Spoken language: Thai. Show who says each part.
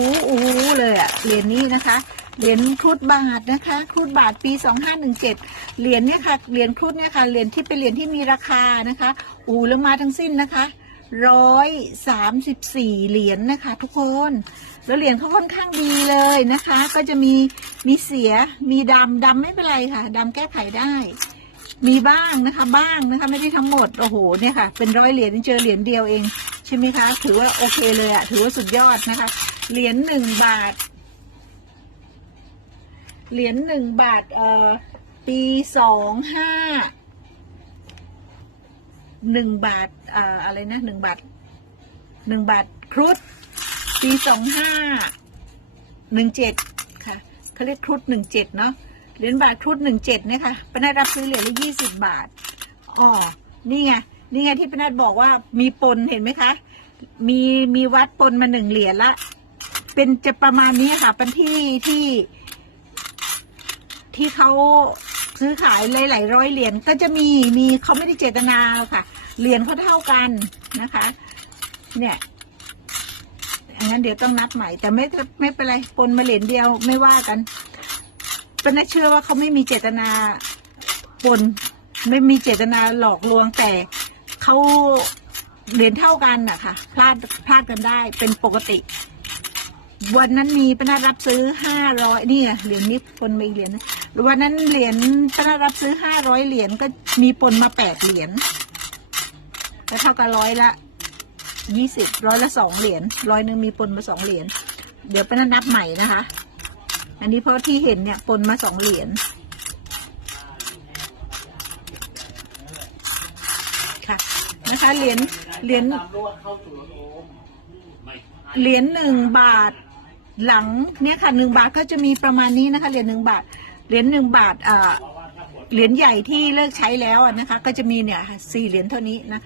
Speaker 1: อู้อู้เลยอะเหรียญนี้นะคะ เหรียญครุฑบาทนะคะครุฑบาทปี 2517 เหรียญเนี่ยค่ะ เหรียญครุฑเนี่ยค่ะ เหรียญที่เป็นเหรียญที่มีราคานะคะ อู้แล้วมาทั้งสิ้นนะคะร้อยสามสิบสี่เหรียญนะคะ ทุกคน แล้วเหรียญเขาค่อนข้างดีเลยนะคะ ก็จะมีมีเสียมีดำดำไม่เป็นไรค่ะดำแก้ไขได้ มีบ้างนะคะ บ้างนะคะ ไม่ได้ทั้งหมดโอ้โหเนี่ยค่ะ เป็นร้อยเหรียญเจอเหรียญเดียวเอง ช่ไหมคะ ถือว่าโอเคเลยอะถือว่าสุดยอดนะคะ เหรียญหนึ่งบาท เหรียญหนึ่งบาท เอ่อ ปีสองห้าหนึ่งบาทเอ่ออะไรนะหนึ่งบาทหนึ่งบาทครุฑปีสองห้าหนึ่งเจ็ดค่ะเขาเรียกครุฑหนึ่งเจ็ดเนาะเหรียญบาทครุฑหนึ่งเจ็ดเนี่ยค่ะป้านาดรับซื้อเหรียญละยี่สิบบาทอ๋อนี่ไง นี่ไงที่ป้านาดบอกว่ามีปนเห็นไหมคะ มีมีวัดปนมาหนึ่งเหรียญละ เป็นจะประมาณนี้ค่ะเป็นที่ที่ ที่เขาซื้อขายหลายๆร้อยเหรียญก็จะมีมีเขาไม่ได้เจตนาค่ะ เหรียญเขาเท่ากันนะคะ เนี่ยงั้นเดี๋ยวต้องนับใหม่ แต่ไม่ไม่เป็นไรปนมาเหรียญเดียวไม่ว่ากันเป็นนเชื่อว่าเขาไม่มีเจตนาปนไม่มีเจตนาหลอกลวงแต่ เขาเหรียญเท่ากันนะคะพลาดพลาดกันได้เป็นปกติ วันนั้นมีปนารับซื้อห้าร้อยนี่ไงเหรียญนี้ปนมาอีกเหรียญวันนั้นเหรียญปนารับซื้อห้าร้อยเหรียญก็มีปนมาแปดเหรียญก็เท่ากับร้อยละยี่สิบร้อยละสองเหรียญร้อยหนึ่งมีปนมาสองเหรียญเดี๋ยวปนานับใหม่นะคะ อันนี้เพราะที่เห็นเนี่ยปนมาสองเหรียญ ค่ะนะคะ เหรียญเหรียญเหรียญหนึ่งบาทหลังเนี่ยค่ะหนึ่งบาทก็จะมีประมาณนี้นะคะเหรียญหนึ่งบาทเหรียญหนึ่งบาทเหรียญใหญ่ที่เลิกใช้แล้วนะคะ ก็จะมีเนี่ยสี่เหรียญเท่านี้นะคะ